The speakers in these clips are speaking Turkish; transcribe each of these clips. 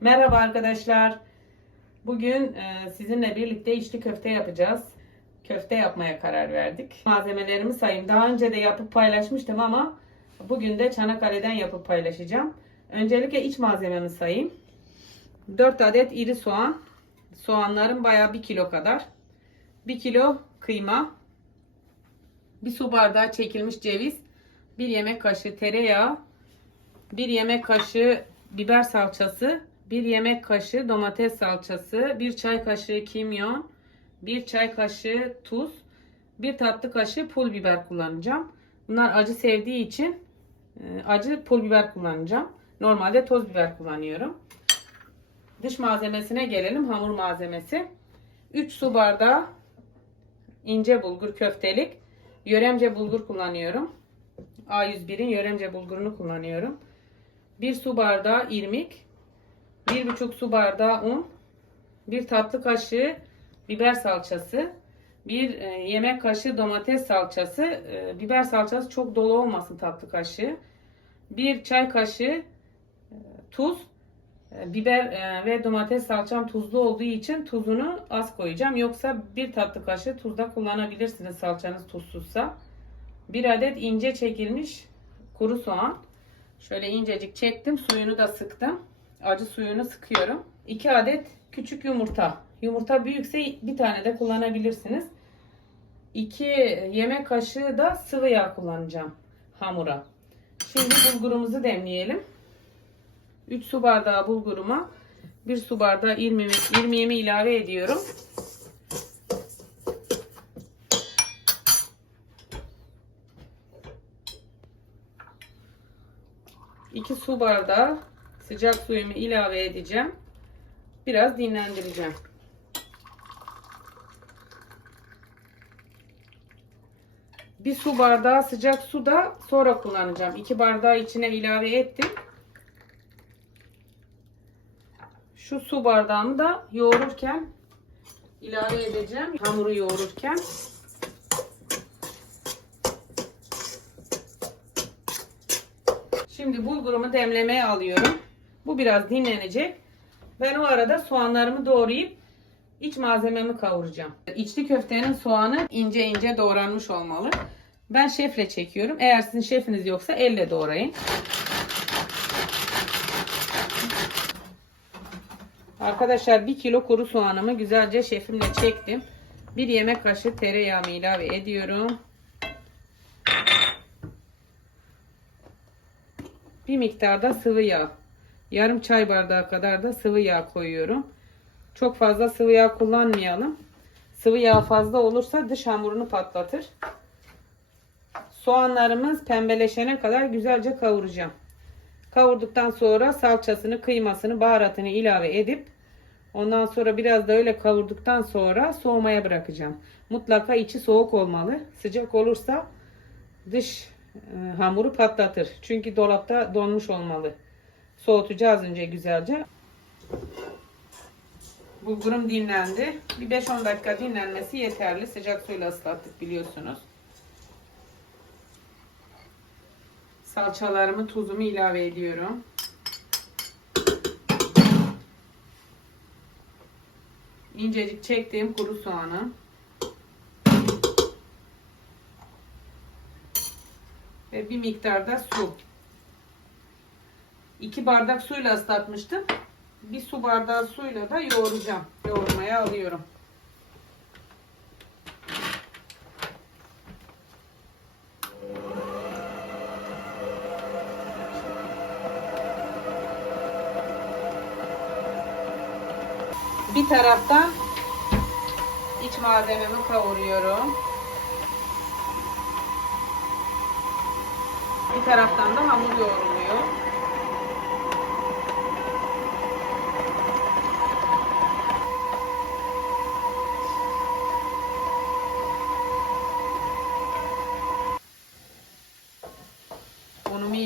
Merhaba arkadaşlar. Bugün e, sizinle birlikte içli köfte yapacağız. Köfte yapmaya karar verdik. Malzemelerimi sayayım. Daha önce de yapıp paylaşmıştım ama bugün de Çanakkale'den yapıp paylaşacağım. Öncelikle iç malzememi sayayım. 4 adet iri soğan. Soğanlarım bayağı 1 kilo kadar. 1 kilo kıyma. 1 su bardağı çekilmiş ceviz. 1 yemek kaşığı tereyağı. 1 yemek kaşığı biber salçası, 1 yemek kaşığı domates salçası, 1 çay kaşığı kimyon, 1 çay kaşığı tuz, 1 tatlı kaşığı pul biber kullanacağım. Bunlar acı sevdiği için e, acı pul biber kullanacağım. Normalde toz biber kullanıyorum. Dış malzemesine gelelim. Hamur malzemesi. 3 su bardağı ince bulgur köftelik. Yöremce bulgur kullanıyorum. A101'in yöremce bulgurunu kullanıyorum. 1 su bardağı irmik, 1,5 su bardağı un, 1 tatlı kaşığı biber salçası, 1 yemek kaşığı domates salçası, e, biber salçası çok dolu olmasın tatlı kaşığı, 1 çay kaşığı e, tuz, E, biber e, ve domates salçam tuzlu olduğu için tuzunu az koyacağım. Yoksa 1 tatlı kaşığı tuzda kullanabilirsiniz salçanız tuzsuzsa. 1 adet ince çekilmiş kuru soğan. Şöyle incecik çektim. Suyunu da sıktım. Acı suyunu sıkıyorum. 2 adet küçük yumurta. Yumurta büyükse bir tane de kullanabilirsiniz. 2 yemek kaşığı da sıvı yağ kullanacağım hamura. Şimdi bulgurumuzu demleyelim. 3 su bardağı bulguruma 1 su bardağı irmimi, irmiğimi ilave ediyorum. İki su bardağı sıcak suyumu ilave edeceğim. Biraz dinlendireceğim. Bir su bardağı sıcak su da sonra kullanacağım. İki bardağı içine ilave ettim. Şu su bardağımı da yoğururken ilave edeceğim. Hamuru yoğururken. Şimdi bulgurumu demlemeye alıyorum. Bu biraz dinlenecek. Ben o arada soğanlarımı doğrayıp iç malzememi kavuracağım. İçli köftenin soğanı ince ince doğranmış olmalı. Ben şefle çekiyorum. Eğer sizin şefiniz yoksa elle doğrayın. Arkadaşlar 1 kilo kuru soğanımı güzelce şefimle çektim. 1 yemek kaşığı tereyağımı ilave ediyorum. Bir miktarda sıvı yağ. Yarım çay bardağı kadar da sıvı yağ koyuyorum. Çok fazla sıvı yağ kullanmayalım. Sıvı yağ fazla olursa dış hamurunu patlatır. Soğanlarımız pembeleşene kadar güzelce kavuracağım. Kavurduktan sonra salçasını, kıymasını, baharatını ilave edip ondan sonra biraz da öyle kavurduktan sonra soğumaya bırakacağım. Mutlaka içi soğuk olmalı. Sıcak olursa dış e, hamuru patlatır. Çünkü dolapta donmuş olmalı. Soğutacağız önce güzelce. Bulgurum dinlendi. Bir 5-10 dakika dinlenmesi yeterli. Sıcak suyla ıslattık biliyorsunuz. Salçalarımı, tuzumu ilave ediyorum. İncecik çektiğim kuru soğanı. Ve bir miktar da su. 2 bardak suyla ıslatmıştım. Bir su bardağı suyla da yoğuracağım. Yoğurmaya alıyorum. Bir taraftan iç malzememi kavuruyorum. Bir taraftan da hamur yoğruluyor.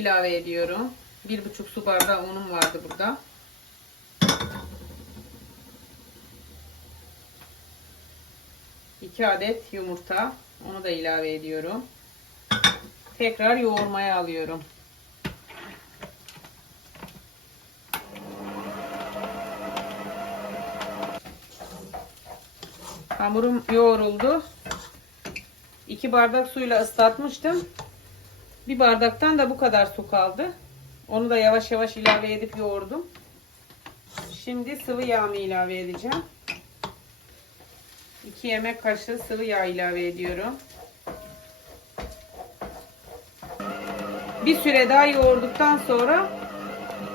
ilave ediyorum. 1,5 su bardağı unum vardı burada. İki adet yumurta. Onu da ilave ediyorum. Tekrar yoğurmaya alıyorum. Hamurum yoğruldu. 2 bardak suyla ıslatmıştım. Bir bardaktan da bu kadar su kaldı. Onu da yavaş yavaş ilave edip yoğurdum. Şimdi sıvı yağımı ilave edeceğim. 2 yemek kaşığı sıvı yağ ilave ediyorum. Bir süre daha yoğurduktan sonra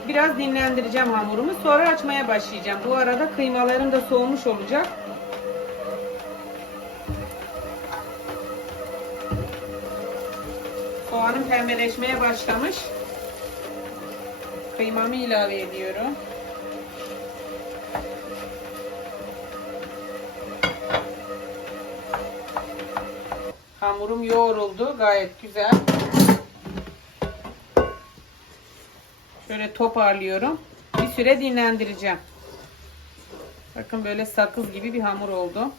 biraz dinlendireceğim hamurumu. Sonra açmaya başlayacağım. Bu arada kıymalarım da soğumuş olacak. Soğanım pembeleşmeye başlamış. Kıymamı ilave ediyorum. Hamurum yoğruldu. Gayet güzel. Şöyle toparlıyorum. Bir süre dinlendireceğim. Bakın böyle sakız gibi bir hamur oldu.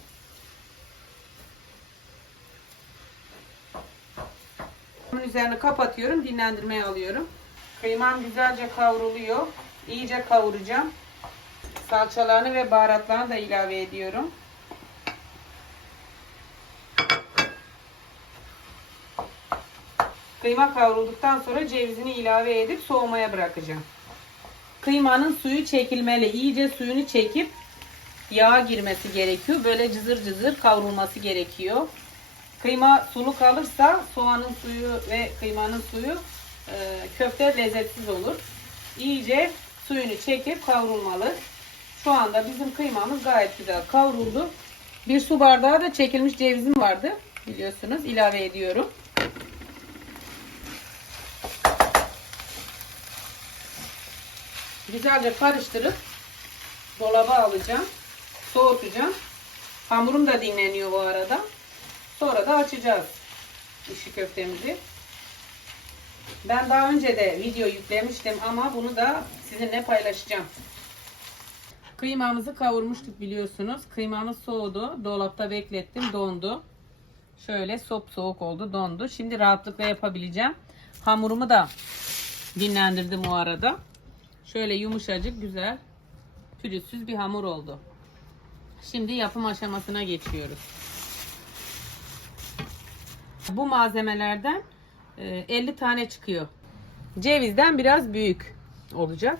Üzerini kapatıyorum. Dinlendirmeye alıyorum. Kıymam güzelce kavruluyor. İyice kavuracağım. Salçalarını ve baharatlarını da ilave ediyorum. Kıyma kavrulduktan sonra cevizini ilave edip soğumaya bırakacağım. Kıymanın suyu çekilmeli. İyice suyunu çekip yağa girmesi gerekiyor. Böyle cızır cızır kavrulması gerekiyor. Kıyma sulu kalırsa soğanın suyu ve kıymanın suyu e, köfte lezzetsiz olur. İyice suyunu çekip kavrulmalı. Şu anda bizim kıymamız gayet güzel kavruldu. Bir su bardağı da çekilmiş cevizim vardı. Biliyorsunuz ilave ediyorum. Güzelce karıştırıp dolaba alacağım. Soğutacağım. Hamurum da dinleniyor bu arada. Sonra da açacağız işi köftemizi. Ben daha önce de video yüklemiştim ama bunu da sizinle paylaşacağım. Kıymamızı kavurmuştuk biliyorsunuz. Kıymamız soğudu. Dolapta beklettim. Dondu. Şöyle sop soğuk oldu. Dondu. Şimdi rahatlıkla yapabileceğim. Hamurumu da dinlendirdim o arada. Şöyle yumuşacık güzel pürüzsüz bir hamur oldu. Şimdi yapım aşamasına geçiyoruz. Bu malzemelerden e, 50 tane çıkıyor. Cevizden biraz büyük olacak.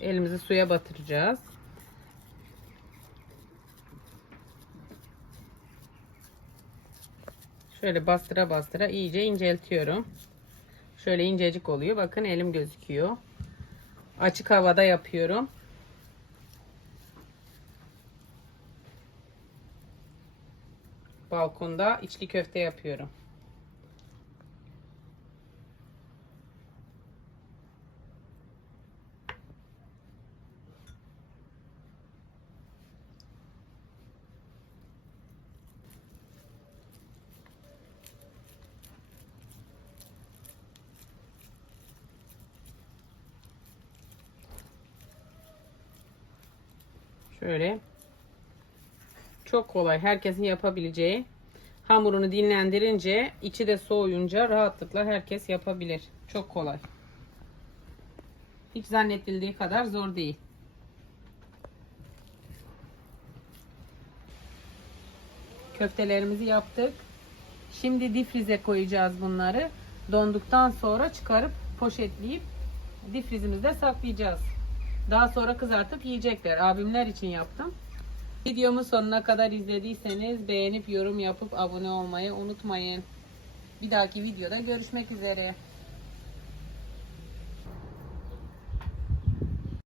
Elimizi suya batıracağız. Şöyle bastıra bastıra iyice inceltiyorum. Şöyle incecik oluyor. Bakın elim gözüküyor. Açık havada yapıyorum. Balkonda içli köfte yapıyorum. Şöyle. Çok kolay. Herkesin yapabileceği. Hamurunu dinlendirince, içi de soğuyunca rahatlıkla herkes yapabilir. Çok kolay. Hiç zannedildiği kadar zor değil. Köftelerimizi yaptık. Şimdi difrize koyacağız bunları. Donduktan sonra çıkarıp poşetleyip difrizimizde saklayacağız. Daha sonra kızartıp yiyecekler. Abimler için yaptım. Videomu sonuna kadar izlediyseniz beğenip yorum yapıp abone olmayı unutmayın. Bir dahaki videoda görüşmek üzere.